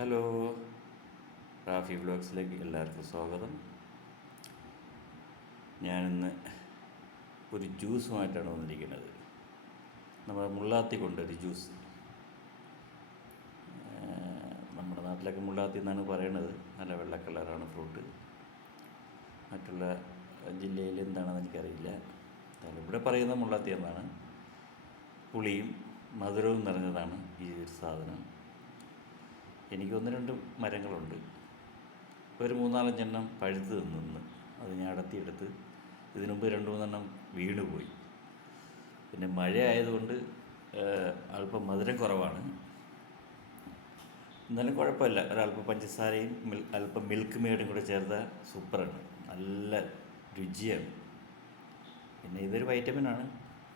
Hello. Rafi വ്ലോഗ്സിലേക്ക് എല്ലാവർക്കും സ്വാഗതം. ഞാനിന്ന് ഒരു ജ്യൂസുമായിട്ടാണ് വന്നിരിക്കുന്നത്. നമ്മുടെ മുള്ളാത്തി കൊണ്ടൊരു ജ്യൂസ്. നമ്മുടെ നാട്ടിലൊക്കെ മുള്ളാത്തി എന്നാണ് പറയണത്. നല്ല വെള്ള കളറാണ് ഫ്രൂട്ട്. മറ്റുള്ള ജില്ലയിൽ എന്താണെന്ന് എനിക്കറിയില്ല. ഇവിടെ പറയുന്ന മുള്ളാത്തി എന്നാണ്. പുളിയും മധുരവും നിറഞ്ഞതാണ് ഈ ഒരു സാധനം. എനിക്ക് ഒന്ന് രണ്ട് മരങ്ങളുണ്ട്. ഒരു മൂന്നാലഞ്ചെണ്ണം പഴുത്ത് നിന്ന്. അത് ഞാൻ അടത്തിയെടുത്ത് ഇതിനു മുമ്പ് രണ്ട് മൂന്നെണ്ണം വീണ് പോയി. പിന്നെ മഴ ആയതുകൊണ്ട് അല്പം മധുരം കുറവാണ്. എന്നാലും കുഴപ്പമില്ല. ഒരല്പം പഞ്ചസാരയും മിൽ അല്പം മിൽക്ക് മേഡും കൂടെ ചേർത്ത സൂപ്പറാണ്. നല്ല രുചിയാണ്. പിന്നെ ഇതൊരു വൈറ്റമിനാണ്.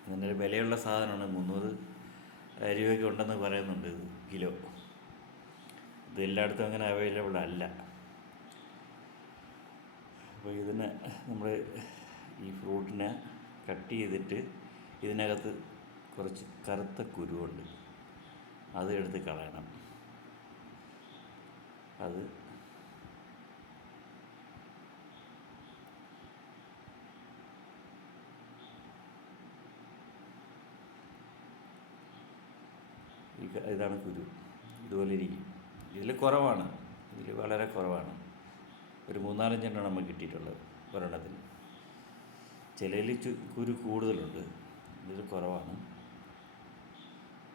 ഇങ്ങനൊരു വിലയുള്ള സാധനമാണ്. മുന്നൂറ് രൂപയ്ക്ക് ഉണ്ടെന്ന് പറയുന്നുണ്ട് ഇത് കിലോ. ഇത് എല്ലായിടത്തും അങ്ങനെ അവൈലബിൾ അല്ല. അപ്പോൾ ഇതിന് നമ്മൾ ഈ ഫ്രൂട്ടിനെ കട്ട് ചെയ്തിട്ട് ഇതിനകത്ത് കുറച്ച് കറുത്ത കുരുവുണ്ട്. അത് എടുത്ത് കളയണം. അത് ഇതാണ് കുരു. ഇതുപോലെ ഇരിക്കും. ഇതിൽ കുറവാണ്. ഇതിൽ വളരെ കുറവാണ്. ഒരു മൂന്നാലഞ്ചെണ്ണം നമുക്ക് കിട്ടിയിട്ടുള്ളത് ഒരെണ്ണത്തിന്. ചിലയിൽ കുരു കൂടുതലുണ്ട്. ഇതിൽ കുറവാണ്.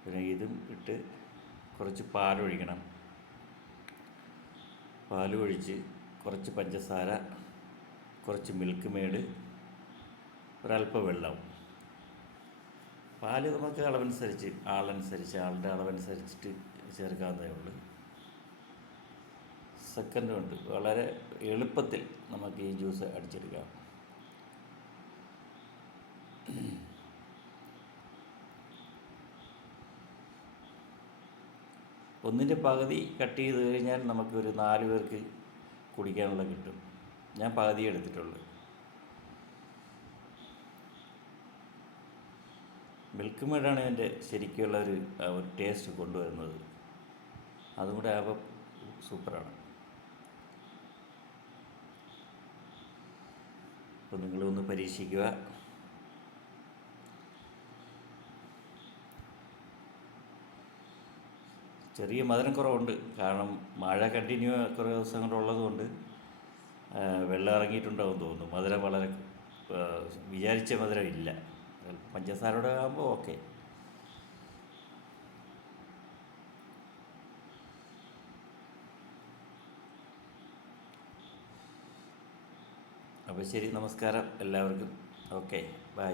പിന്നെ ഇതും ഇട്ട് കുറച്ച് പാലൊഴിക്കണം പാൽ ഒഴിച്ച് കുറച്ച് പഞ്ചസാര കുറച്ച് മിൽക്ക് മേഡ് ഒരല്പം വെള്ളം. പാൽ നമുക്ക് അളവനുസരിച്ച് ആളനുസരിച്ച് ആളുടെ അളവനുസരിച്ചിട്ട് ചേർക്കാവുന്നതേ ഉള്ളൂ. സെക്കൻഡ് കൊണ്ട് വളരെ എളുപ്പത്തിൽ നമുക്ക് ഈ ജ്യൂസ് അടിച്ചെടുക്കാം. ഒന്നിന്റെ പകുതി കട്ട് ചെയ്ത് കഴിഞ്ഞാൽ നമുക്കൊരു നാല് പേർക്ക് കുടിക്കാനുള്ള കിട്ടും. ഞാൻ പകുതി എടുത്തിട്ടുള്ളൂ. മിൽക്ക് മേഡാണ് എന്റെ ശരിക്കുള്ള ഒരു ടേസ്റ്റ് കൊണ്ടുവരുന്നത്. അതും കൂടെ ആകുമ്പോൾ സൂപ്പറാണ്. അപ്പോൾ നിങ്ങളൊന്ന് പരീക്ഷിക്കുക. ചെറിയ മധുരം കുറവുണ്ട് കാരണം മഴ കണ്ടിന്യൂ കുറേ ദിവസം കൊണ്ടുള്ളത് കൊണ്ട് ആ, വെള്ളം ഇറങ്ങിയിട്ടുണ്ടാവും തോന്നുന്നു. മധുരം വളരെ വിചാരിച്ച മധുരം ഇല്ല. പഞ്ചസാരയുടെ ആകുമ്പോൾ ഓക്കെ അപ്പോൾ ശരി നമസ്കാരം എല്ലാവർക്കും. Okay bye.